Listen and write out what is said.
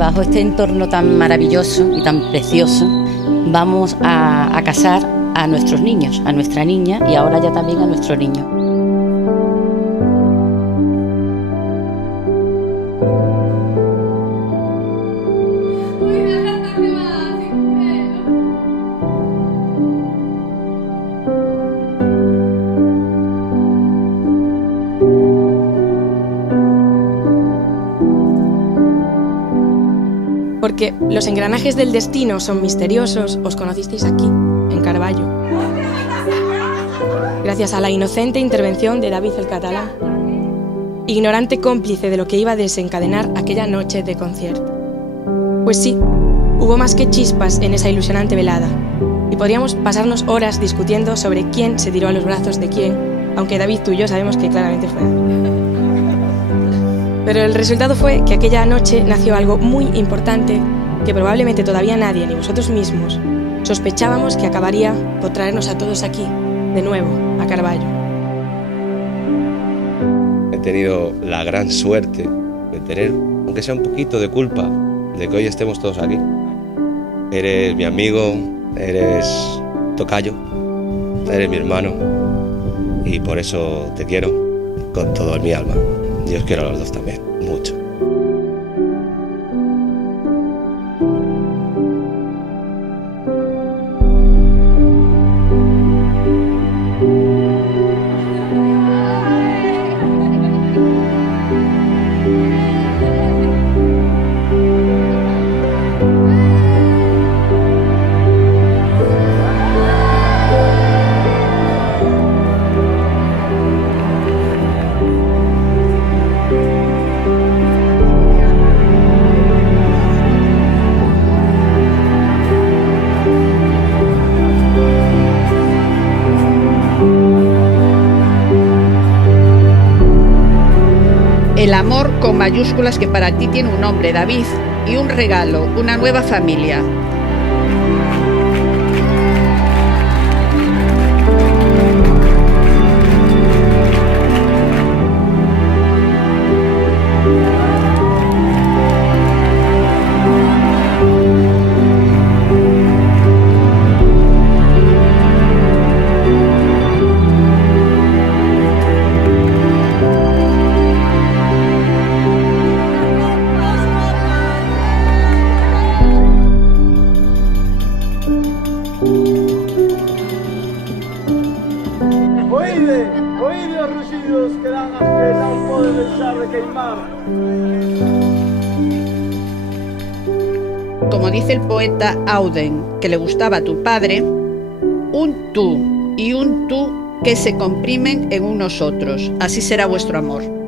bajo este entorno tan maravilloso y tan precioso vamos a casar a nuestros niños, a nuestra niña y ahora ya también a nuestro niño. Porque los engranajes del destino son misteriosos, os conocisteis aquí, en Carballo. Gracias a la inocente intervención de David el catalán, ignorante cómplice de lo que iba a desencadenar aquella noche de concierto. Pues sí, hubo más que chispas en esa ilusionante velada, y podríamos pasarnos horas discutiendo sobre quién se tiró a los brazos de quién, aunque David, tú y yo sabemos que claramente fue él. Pero el resultado fue que aquella noche nació algo muy importante que probablemente todavía nadie, ni vosotros mismos, sospechábamos que acabaría por traernos a todos aquí, de nuevo, a Carballo. He tenido la gran suerte de tener, aunque sea un poquito de culpa, de que hoy estemos todos aquí. Eres mi amigo, eres tocayo, eres mi hermano y por eso te quiero con todo mi alma. Y os quiero a los dos también, mucho. El amor con mayúsculas que para ti tiene un nombre, David, y un regalo, una nueva familia. Oíd los rugidos que dan aquel campo de pensar de queimar. Como dice el poeta Auden, que le gustaba a tu padre, un tú y un tú que se comprimen en unos otros. Así será vuestro amor.